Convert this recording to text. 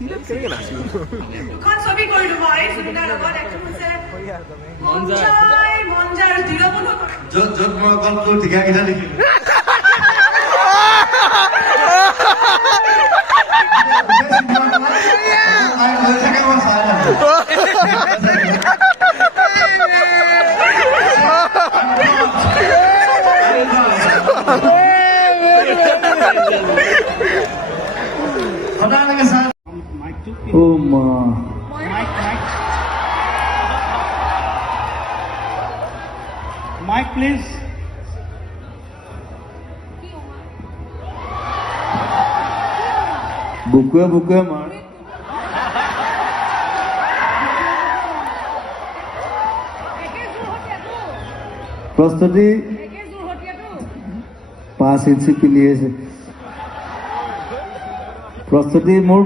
চিৰিয়াত কেনেকৈ নাচিব দুখন ছবি কৰিলো মই জুবিনাৰ লগত এখন হৈছে মঞ্জাৰ আৰু দীৰবন্ধু য'ত মই অকল তোৰ টিকাকেইটা দেখিলো Oh ma. Mike, please. Buku mar. प्रस्तुति 5 इंची पिलिए प्रस्तुति मोर